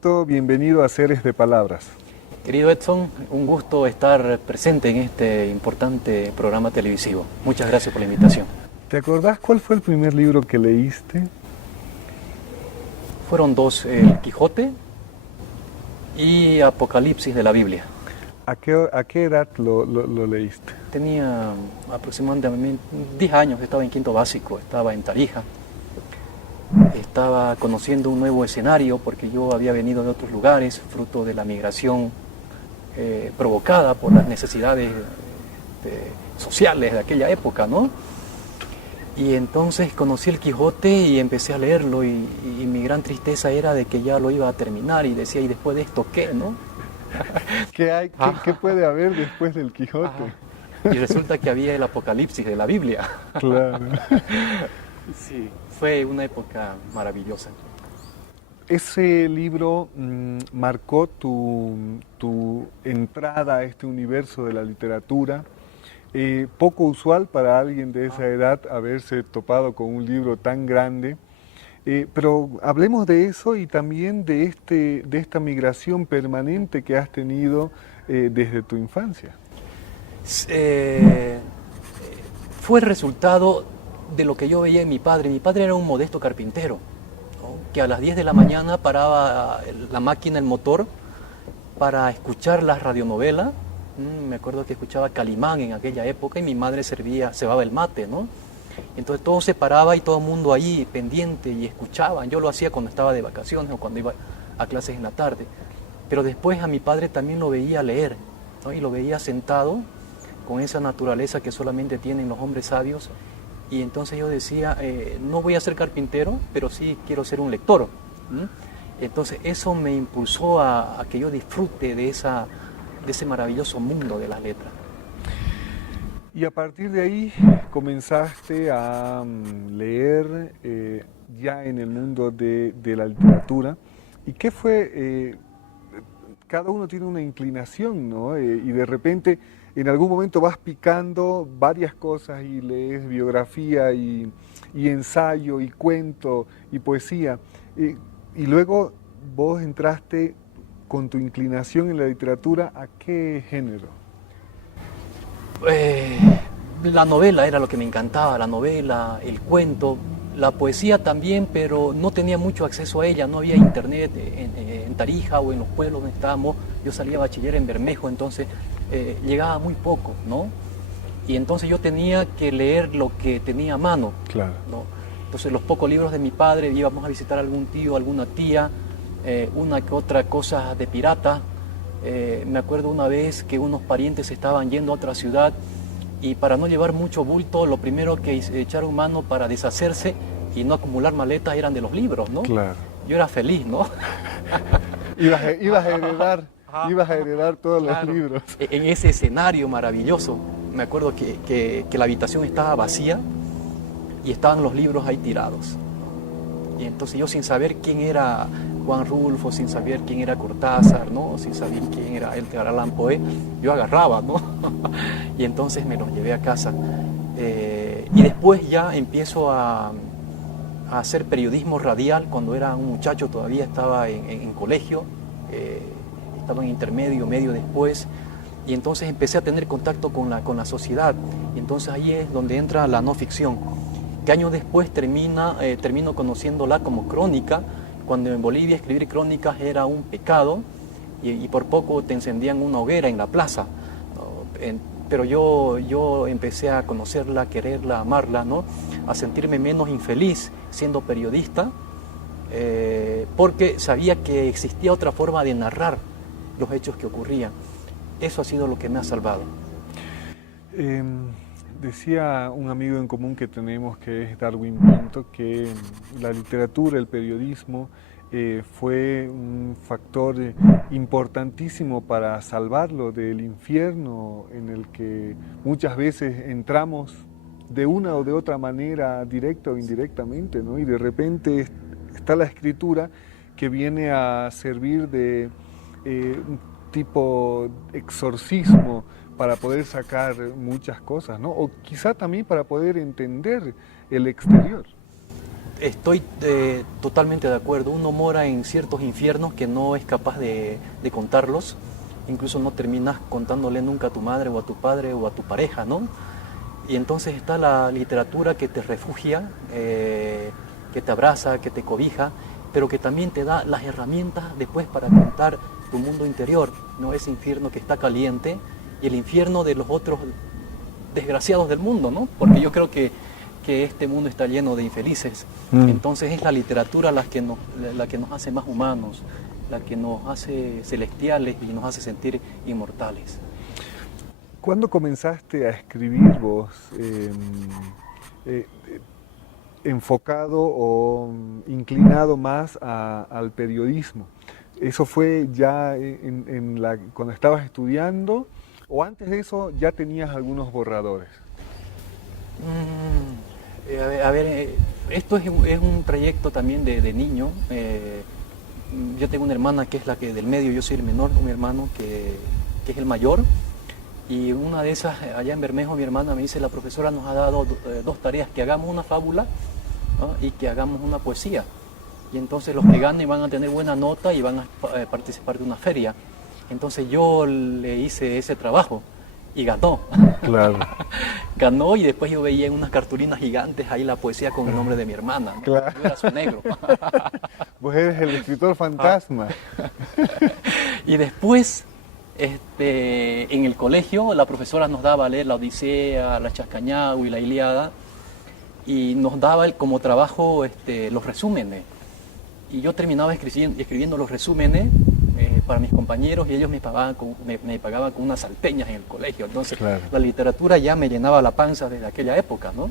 Alberto, bienvenido a Seres de Palabras. Querido Edson, un gusto estar presente en este importante programa televisivo. Muchas gracias por la invitación. ¿Te acordás cuál fue el primer libro que leíste? Fueron dos, El Quijote y Apocalipsis de la Biblia. ¿A qué edad lo leíste? Tenía aproximadamente 10 años, estaba en quinto básico, estaba en Tarija. Estaba conociendo un nuevo escenario porque yo había venido de otros lugares, fruto de la migración provocada por las necesidades sociales de aquella época, ¿no? Y entonces conocí el Quijote y empecé a leerlo y mi gran tristeza era de que ya lo iba a terminar y decía, ¿y después de esto qué, no? ¿Qué puede haber después del Quijote? Ajá. Y resulta que había el Apocalipsis de la Biblia. Claro. Sí, fue una época maravillosa. Ese libro marcó tu entrada a este universo de la literatura. Poco usual para alguien de esa edad haberse topado con un libro tan grande. Pero hablemos de eso y también de esta migración permanente que has tenido desde tu infancia. Fue el resultado de lo que yo veía en mi padre. Mi padre era un modesto carpintero, ¿no? Que a las 10 de la mañana paraba la máquina, el motor, para escuchar las radionovelas. Me acuerdo que escuchaba Calimán en aquella época y mi madre cebaba el mate, ¿no? Entonces todo se paraba y todo el mundo ahí pendiente y escuchaban. Yo lo hacía cuando estaba de vacaciones o cuando iba a clases en la tarde. Pero después a mi padre también lo veía leer, ¿no? Y lo veía sentado con esa naturaleza que solamente tienen los hombres sabios. Y entonces yo decía, no voy a ser carpintero, pero sí quiero ser un lector. Entonces eso me impulsó a que yo disfrute de ese maravilloso mundo de las letras. Y a partir de ahí comenzaste a leer ya en el mundo de la literatura. ¿Y qué fue? Cada uno tiene una inclinación, ¿no? Y de repente en algún momento vas picando varias cosas y lees biografía y ensayo y cuento y poesía. Y luego vos entraste con tu inclinación en la literatura, ¿a qué género? La novela era lo que me encantaba, la novela, el cuento, la poesía también, pero no tenía mucho acceso a ella, no había internet en Tarija o en los pueblos donde estábamos. Yo salía bachiller en Bermejo, entonces llegaba muy poco, ¿no? Y entonces yo tenía que leer lo que tenía a mano, claro, ¿no? Entonces los pocos libros de mi padre, íbamos a visitar a algún tío, alguna tía, una que otra cosa de pirata. Me acuerdo una vez que unos parientes estaban yendo a otra ciudad y para no llevar mucho bulto, lo primero que echaron mano para deshacerse y no acumular maletas eran de los libros, ¿no? Claro. Yo era feliz, ¿no? Ibas a heredar todos los libros. En ese escenario maravilloso, me acuerdo que la habitación estaba vacía y estaban los libros ahí tirados. Y entonces yo sin saber quién era Juan Rulfo, sin saber quién era Cortázar, ¿no? Sin saber quién era Edgar Allan Poe, yo agarraba, ¿no? Y entonces me los llevé a casa. Y después ya empiezo a hacer periodismo radial. Cuando era un muchacho todavía estaba en colegio, estaba en intermedio, medio después, y entonces empecé a tener contacto con la sociedad. Y entonces ahí es donde entra la no ficción, que años después termino conociéndola como crónica, cuando en Bolivia escribir crónicas era un pecado y por poco te encendían una hoguera en la plaza, ¿no? Pero yo empecé a conocerla, a quererla, a amarla, ¿no? A sentirme menos infeliz siendo periodista, porque sabía que existía otra forma de narrar los hechos que ocurrían. Eso ha sido lo que me ha salvado. Decía un amigo en común que tenemos, que es Darwin Pinto, que la literatura, el periodismo, fue un factor importantísimo para salvarlo del infierno en el que muchas veces entramos de una o de otra manera, directa o indirectamente, ¿no? Y de repente está la escritura que viene a servir de un tipo exorcismo para poder sacar muchas cosas, ¿no? O quizá también para poder entender el exterior. Estoy totalmente de acuerdo. Uno mora en ciertos infiernos que no es capaz de contarlos. Incluso no terminas contándole nunca a tu madre o a tu padre o a tu pareja, ¿no? Y entonces está la literatura que te refugia, que te abraza, que te cobija, pero que también te da las herramientas después para contar tu mundo interior, ¿no? Ese infierno que está caliente y el infierno de los otros desgraciados del mundo, ¿no? Porque yo creo que este mundo está lleno de infelices. Entonces es la literatura la que nos hace más humanos, la que nos hace celestiales y nos hace sentir inmortales. ¿Cuándo comenzaste a escribir vos enfocado o inclinado más al periodismo? ¿Eso fue ya cuando estabas estudiando o antes de eso ya tenías algunos borradores? Esto es un trayecto también de niño. Yo tengo una hermana que es la que del medio, yo soy el menor, mi hermano que es el mayor. Y una de esas, allá en Bermejo, mi hermana me dice, la profesora nos ha dado dos tareas, que hagamos una fábula, ¿no? Y que hagamos una poesía. Y entonces los que ganen van a tener buena nota y van a participar de una feria. Entonces yo le hice ese trabajo y ganó. Claro. Ganó y después yo veía en unas cartulinas gigantes ahí la poesía con el nombre de mi hermana, ¿no? Claro. Yo era su negro. Vos eres el escritor fantasma. Y después, en el colegio, la profesora nos daba a leer la Odisea, la Chascañagua y la Ilíada, y nos daba como trabajo los resúmenes. Y yo terminaba escribiendo los resúmenes para mis compañeros y ellos me pagaban con unas salteñas en el colegio. Entonces, claro, la literatura ya me llenaba la panza desde aquella época, ¿no?